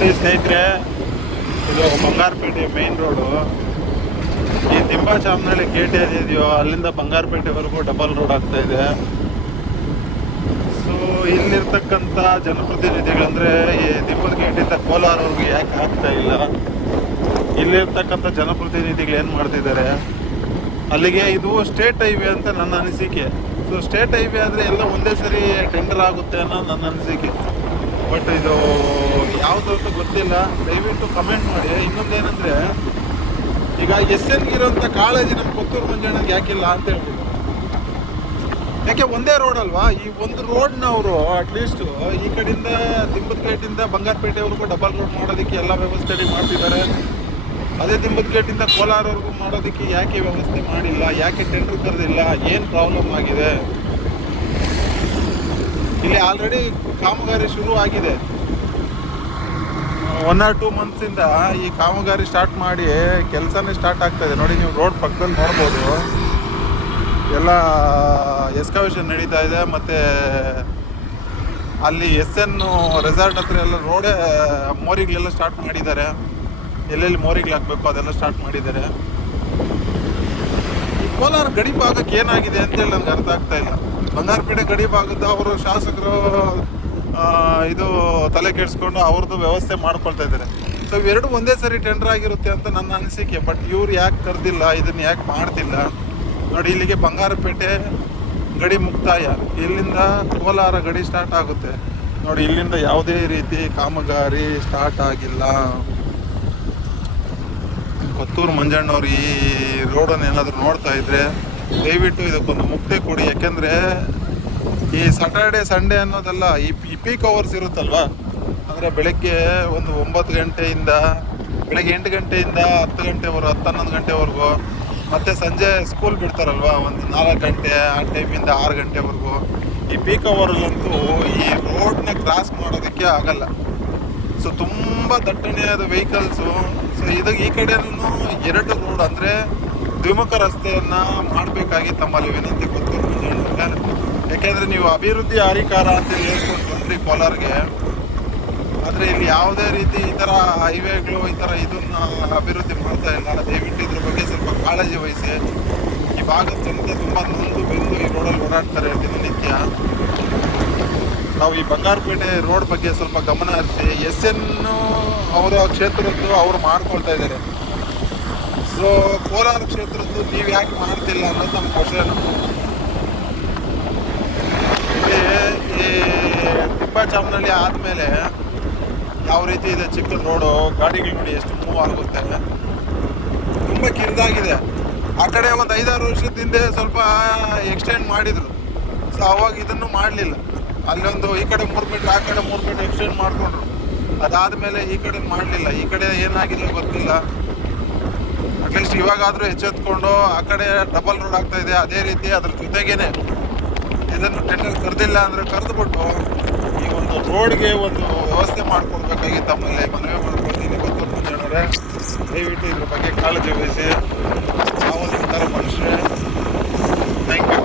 ನೋಡಿ ಸ್ನೇಹಿತರೆ, ಇದು ಬಂಗಾರಪೇಟೆ ಮೇನ್ ರೋಡು. ಈ ದಿಂಬಾಚಾಮನಹಳ್ಳಿ ಗೇಟ್ ಏನಿದೆಯೋ ಅಲ್ಲಿಂದ ಬಂಗಾರಪೇಟೆವರೆಗೂ ಡಬಲ್ ರೋಡ್ ಆಗ್ತಾ ಇದೆ. ಸೊ ಇಲ್ಲಿರ್ತಕ್ಕಂಥ ಜನಪ್ರತಿನಿಧಿಗಳಂದರೆ ಈ ದಿಂಬದ ಗೇಟಿಂದ ಕೋಲಾರವ್ರಿಗೆ ಯಾಕೆ ಆಗ್ತಾ ಇಲ್ಲ? ಇಲ್ಲಿರ್ತಕ್ಕಂಥ ಜನಪ್ರತಿನಿಧಿಗಳು ಏನು ಮಾಡ್ತಿದ್ದಾರೆ? ಅಲ್ಲಿಗೆ ಇದು ಸ್ಟೇಟ್ ಹೈವೇ ಅಂತ ನನ್ನ ಅನಿಸಿಕೆ. ಸೊ ಸ್ಟೇಟ್ ಹೈವೇ ಆದರೆ ಎಲ್ಲ ಒಂದೇ ಸರಿ ಟೆಂಡರ್ ಆಗುತ್ತೆ ಅನ್ನೋ ನನ್ನ ಅನಿಸಿಕೆ. ಬಟ್ ಇದು ಯಾವುದು ಅಂತ ಗೊತ್ತಿಲ್ಲ. ದಯವಿಟ್ಟು ಕಮೆಂಟ್ ಮಾಡಿ. ಇನ್ನೊಂದೇನೆಂದರೆ, ಈಗ ಎಸ್ಎನ್ಗಿರೋಂಥ ಕಾಳಜಿ ನಮ್ಮ ಕೊತ್ತೂರು ಮಂಜಣ್ಣಗೆ ಯಾಕಿಲ್ಲ ಅಂತ ಹೇಳ್ಬಿಟ್ಟು. ಯಾಕೆ ಒಂದೇ ರೋಡ್ ಅಲ್ವಾ? ಈ ಒಂದು ರೋಡ್ನ ಅವರು ಅಟ್ಲೀಸ್ಟು ಈ ಕಡೆಯಿಂದ ದಿಂಬದಗೇಟಿಂದ ಬಂಗಾರಪೇಟೆವರೆಗೂ ಡಬಲ್ ರೋಡ್ ಮಾಡೋದಕ್ಕೆ ಎಲ್ಲ ವ್ಯವಸ್ಥೆ ಮಾಡ್ತಿದ್ದಾರೆ. ಅದೇ ದಿಂಬದಗೇಟಿಂದ ಕೋಲಾರವರೆಗೂ ಮಾಡೋದಕ್ಕೆ ಯಾಕೆ ವ್ಯವಸ್ಥೆ ಮಾಡಿಲ್ಲ? ಯಾಕೆ ಟೆಂಡರ್ ಕರೆದಿಲ್ಲ? ಏನು ಪ್ರಾಬ್ಲಮ್ ಆಗಿದೆ? ಇಲ್ಲಿ ಆಲ್ರೆಡಿ ಕಾಮಗಾರಿ ಶುರು ಆಗಿದೆ. 1 or 2 months ಈ ಕಾಮಗಾರಿ ಸ್ಟಾರ್ಟ್ ಮಾಡಿ ಕೆಲಸನೇ ಸ್ಟಾರ್ಟ್ ಆಗ್ತಾಯಿದೆ. ನೋಡಿ, ನೀವು ರೋಡ್ ಪಕ್ಕದಲ್ಲಿ ನೋಡ್ಬೋದು, ಎಲ್ಲ ಎಸ್ಕವೇಷನ್ ನಡೀತಾ ಇದೆ. ಮತ್ತು ಅಲ್ಲಿ SN ರೆಸಾರ್ಟ್ ಹತ್ರ ಎಲ್ಲ ರೋಡೇ ಮೋರಿಗಳೆಲ್ಲ ಸ್ಟಾರ್ಟ್ ಮಾಡಿದ್ದಾರೆ. ಎಲ್ಲೆಲ್ಲಿ ಮೋರಿಗಳು ಹಾಕಬೇಕು ಅದೆಲ್ಲ ಸ್ಟಾರ್ಟ್ ಮಾಡಿದ್ದಾರೆ. ಕೋಲಾರ ಗಡಿ ಭಾಗಕ್ಕೆ ಏನಾಗಿದೆ ಅಂತೇಳಿ ನನಗೆ ಅರ್ಥ ಆಗ್ತಾ ಇಲ್ಲ. ಬಂಗಾರಪೇಟೆ ಗಡಿ ಭಾಗದ ಅವರು ಶಾಸಕರು ಇದು ತಲೆ ಕೆಡಿಸ್ಕೊಂಡು ಅವ್ರದ್ದು ವ್ಯವಸ್ಥೆ ಮಾಡ್ಕೊಳ್ತಾ ಇದ್ದಾರೆ. ಸೊ ಇವೆರಡು ಒಂದೇ ಸರಿ ಟೆಂಡರ್ ಆಗಿರುತ್ತೆ ಅಂತ ನನ್ನ ಅನಿಸಿಕೆ. ಬಟ್ ಇವ್ರು ಯಾಕೆ ಕರೆದಿಲ್ಲ, ಇದನ್ನು ಯಾಕೆ ಮಾಡ್ತಿಲ್ಲ? ನೋಡಿ, ಇಲ್ಲಿಗೆ ಬಂಗಾರಪೇಟೆ ಗಡಿ ಮುಕ್ತಾಯ, ಇಲ್ಲಿಂದ ಕೋಲಾರ ಗಡಿ ಸ್ಟಾರ್ಟ್ ಆಗುತ್ತೆ. ನೋಡಿ, ಇಲ್ಲಿಂದ ಯಾವುದೇ ರೀತಿ ಕಾಮಗಾರಿ ಸ್ಟಾರ್ಟ್ ಆಗಿಲ್ಲ. ಕೊತ್ತೂರು ಮಂಜಣ್ಣವ್ರು ಈ ರೋಡನ್ನು ಏನಾದರೂ ನೋಡ್ತಾ ಇದ್ದರೆ ದಯವಿಟ್ಟು ಇದಕ್ಕೊಂದು ಮುಕ್ತಿ ಕೊಡಿ. ಯಾಕೆಂದರೆ ಈ ಸ್ಯಾಟರ್ಡೆ ಸಂಡೇ ಅನ್ನೋದಲ್ಲ, ಈ ಪೀಕ್ ಅವರ್ಸ್ ಇರುತ್ತಲ್ವ, ಅಂದರೆ ಬೆಳಗ್ಗೆ ಒಂದು 9 ಗಂಟೆಯಿಂದ ಬೆಳಗ್ಗೆ 8 ಗಂಟೆಯಿಂದ 10 ಗಂಟೆವರೆಗೂ, 10-11 ಗಂಟೆವರೆಗೂ, ಮತ್ತು ಸಂಜೆ ಸ್ಕೂಲ್ ಬಿಡ್ತಾರಲ್ವ ಒಂದು 4 ಗಂಟೆ, ಆ ಟೈಮಿಂದ 6 ಗಂಟೆವರೆಗೂ. ಈ ಪೀಕ್ ಅವರಲ್ಲಂತೂ ಈ ರೋಡ್ನ ಕ್ರಾಸ್ ಮಾಡೋದಕ್ಕೆ ಆಗಲ್ಲ. ಸೊ ತುಂಬ ದಟ್ಟಣೆಯಾದ ವೆಹಿಕಲ್ಸು. ಸೊ ಈ ಕಡೆನೂ 2 ರೋಡ್ ಅಂದರೆ ದ್ವಿಮುಖ ರಸ್ತೆಯನ್ನು ಮಾಡಬೇಕಾಗಿ ತಮ್ಮಲ್ಲಿ ವಿನಂತಿ. ಕೊತ್ತೂರು ಮಂಜಣ್ಣವ್ರಿಗೆ, ಯಾಕೆಂದರೆ ನೀವು ಅಭಿವೃದ್ಧಿ ಹರಿಕಾರ ಅಂತ ಹೇಳ್ಕೊಂಡು ಬಂದ್ರಿ ಕೋಲಾರ್ಗೆ, ಆದರೆ ಇಲ್ಲಿ ಯಾವುದೇ ರೀತಿ ಈ ಥರ ಹೈವೇಗಳು ಈ ಥರ ಇದನ್ನು ಅಭಿವೃದ್ಧಿ ಮಾಡ್ತಾ ಇಲ್ಲ. ದಯವಿಟ್ಟು ಇದ್ರ ಬಗ್ಗೆ ಸ್ವಲ್ಪ ಕಾಳಜಿ ವಹಿಸಿ. ಈ ಭಾಗದ ಜನತೆ ತುಂಬ ನೊಂದು ಬೆಂದು ಈ ರೋಡಲ್ಲಿ ಓಡಾಡ್ತಾರೆ ದಿನನಿತ್ಯ. ನಾವು ಈ ಬಂಗಾರಪೇಟೆ ರೋಡ್ ಬಗ್ಗೆ ಸ್ವಲ್ಪ ಗಮನ ಹರಿಸಿ. SN ಅವರ ಕ್ಷೇತ್ರದ್ದು ಅವ್ರು ಮಾಡ್ಕೊಳ್ತಾ ಇದ್ದಾರೆ. ಸೊ ಕೋಲಾರ ಕ್ಷೇತ್ರದ್ದು ನೀವು ಯಾಕೆ ಮಾಡ್ತಿಲ್ಲ ಅನ್ನೋದು ನಮ್ಮ ಕ್ವಶನ್. ಈ ದಿಂಬಾಚಾಮನಹಳ್ಳಿ ಆದಮೇಲೆ ಯಾವ ರೀತಿ ಇದೆ ಚಿಕ್ಕ ರೋಡು, ಗಾಡಿಗಳು ನೋಡಿ ಎಷ್ಟು ಮೂವ್ ಆಗುತ್ತೆ, ತುಂಬ ಕಿರಿದಾಗಿದೆ. ಆ ಕಡೆ ಒಂದು 5-6 ವರ್ಷದ ಹಿಂದೆ ಸ್ವಲ್ಪ ಎಕ್ಸ್ಟೆಂಡ್ ಮಾಡಿದರು. ಸೊ ಅವಾಗ ಇದನ್ನು ಮಾಡಲಿಲ್ಲ. ಅಲ್ಲೊಂದು ಈ ಕಡೆ 3 ಮೀಟ್ರ್, ಆ ಕಡೆ 3 ಮೀಟ್ರ್ ಎಕ್ಸ್ಟೆಂಡ್ ಮಾಡಿಕೊಂಡ್ರು. ಅದಾದಮೇಲೆ ಈ ಕಡೆ ಮಾಡಲಿಲ್ಲ. ಈ ಕಡೆ ಏನಾಗಿದೆ ಗೊತ್ತಿಲ್ಲ. ಅಟ್ಲೀಸ್ಟ್ ಇವಾಗಾದರೂ ಎಚ್ಚೆತ್ಕೊಂಡು ಆ ಕಡೆ ಡಬಲ್ ರೋಡ್ ಆಗ್ತಾಯಿದೆ. ಅದೇ ರೀತಿ ಅದ್ರ ಜೊತೆಗೇನೆ ಇದನ್ನು ಟೆಂಡರ್ ಕರೆದಿಲ್ಲ ಅಂದರೆ ಕರೆದುಬಿಟ್ಟು ಈ ಒಂದು ರೋಡ್ಗೆ ಒಂದು ವ್ಯವಸ್ಥೆ ಮಾಡಿಕೊಡ್ಬೇಕಾಗಿ ತಮ್ಮಲ್ಲಿ ಮನವಿ ಮಾಡ್ಕೊಳ್ತೀನಿ. ಕೊತ್ತೂರು ಮಂಜಣ್ಣವರೇ, ದಯವಿಟ್ಟು ಇದ್ರ ಬಗ್ಗೆ ಕಾಳಜಿ ವಹಿಸಿ. ನಾವು ನಿಮ್ಮ ಥರ ಮನುಷ್ಯರೇ. Thank you.